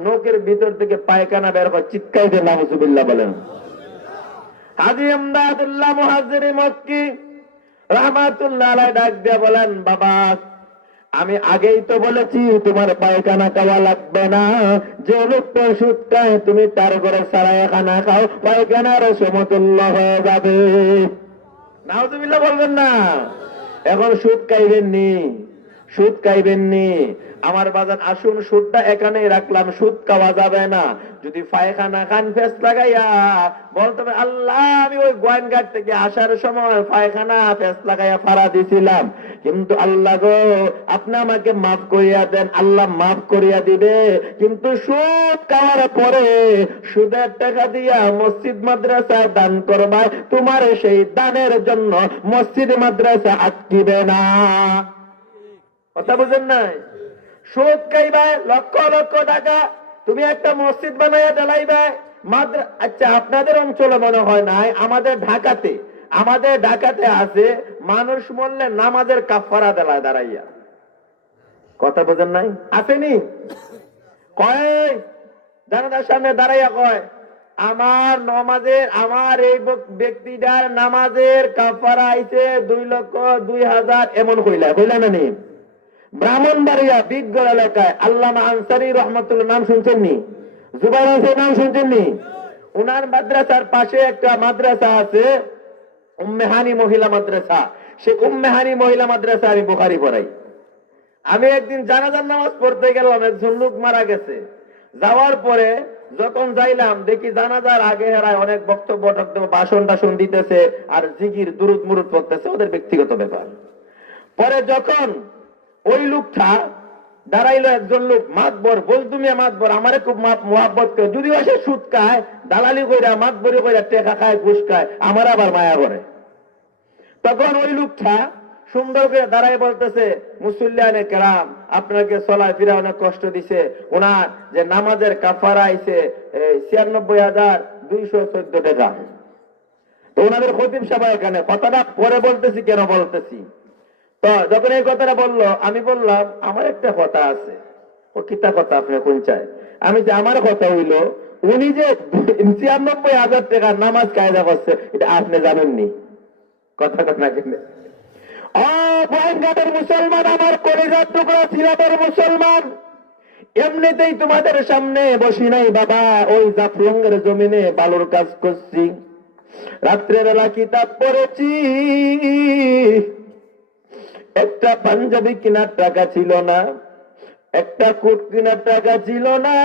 নৌকের ভিতর থেকে পায়খানা বের হয়, চিৎকার দিয়ে নাউজুবিল্লাহ বলেন। হাজী ইমদাদুল্লাহ মুহাজ্জির মক্কি রাহমাতুল্লাহ আলাইহি ডাক দিয়ে বলেন, বাবা আমি আগেই তো বলেছি তোমার পায়খানা খাওয়া লাগবে না। যে লোকটা সুদ খায় তুমি তার ঘরে সারায় খানা খাও, পায়খানার সমতুল্য হয়ে যাবে। নাউজুবিল্লাহ বলবেন না। এখন সুদ খাইবেন নি, সুদ খাইবেন নি। আমার বাজান আসুন, সুদটা এখানেই রাখলাম, সুদ খাওয়া যাবে না। যদি পায়খানা খান ফেস লাগাইয়া বলতে হবে, আল্লাহ আমি ওই গোয়াইনঘাট থেকে আসার সময় পায়খানা ফেস লাগাইয়া ফাড়া দিছিলাম, কিন্তু আল্লাহ গো আপনি আমাকে মাফ করিয়া দেন। আল্লাহ মাফ করিয়া দিবে, কিন্তু সুদ খাওয়ার পরে সুদের টাকা দিয়া মসজিদ মাদ্রাসা দান করবা, তোমার সেই দানের জন্য মসজিদ মাদ্রাসা আটকিবে না। কথা বুঝেন নাই? সুদ খাইবা লক্ষ লক্ষ টাকা, তুমি একটা মসজিদ বানাইয়া জ্বালাইবা। আচ্ছা আপনাদের অঞ্চলে মনে হয় নাই, আমাদের ঢাকাতে আছে মানুষ মরলে নামাজের কাফারা দেলায় দাঁড়াইয়া। কথা বোঝেন নাই? আসেনি? কয় জানাজার সামনে দাঁড়াইয়া কয়, আমার এই ব্যক্তিটার নামাজের কাফারা আইছে 2,02,000 এমন কইলা না নি? ব্রাহ্মণবাড়িয়া বিদগড় এলাকায় আল্লামা আনসারী রহমাতুল্লাহ নাম শুনছেন নি? জুবাইর হোসেন নাম শুনছেন নি? উনার মাদ্রাসার পাশে একটা মাদ্রাসা আছে, উম্মেহানি মহিলা মাদ্রাসা। সে উম্মেহানি মহিলা মাদ্রাসা আমি বুখারী পড়াই। আমি একদিন জানাজার নামাজ পড়তে গেলাম, একজন লোক মারা গেছে। যাওয়ার পরে যখন যাইলাম দেখি জানাজার আগে হেরায় অনেক বক্তব্য ভাষণ টাষণ দিতেছে আর জিকির দুরুদ মুরুদ পড়তেছে, ওদের ব্যক্তিগত ব্যাপার। পরে যখন ওই লোকটা দাঁড়াইলো, একজন লোক মাতবর, বলতুমিয়া মাতবর, আমারে খুব মোহাব্বত করে, যদিও সে সুদ খায়, দালালি কইরা মাতবরি কইরা টেকা খায়, ঘুষ খায়, আমার আবার মায়া করে। তখন ওই লোকটা সুন্দর করে দাঁড়াই বলতেছে, মুসল্লিয়ানে কেরাম আপনাকে চলায় ফিরা অনেক কষ্ট দিছে, ওনার যে নামাজের কাফারা আইছে 96,214 টাকা। তো ওনাদের খতিব সাহেব এখানে, কথাটা পরে বলতেছি, কেন বলতেছি, তো যখন এই কথাটা বললো আমি বললাম আমার একটা কথা আছে। ও কিতা কথা আপনি কোন চায়? আমি যে আমার কথা হইলো, উনি যে 96,000 টাকার নামাজ কায়দা করছে এটা আপনি জানেননি? কথাটা না কিনে গোয়াইনঘাটের মুসলমান, আমার কলিজার টুকরা সিলেটের মুসলমান, এমনিতেই তোমাদের সামনে বসি নাই বাবা, ওই জাফলঙ্গের জমিনে বালুর কাজ করছি, রাত্রের বেলা কিতাব পড়েছি, একটা পাঞ্জাবি কেনার টাকা ছিল না, একটা কোট কেনার টাকা ছিল না।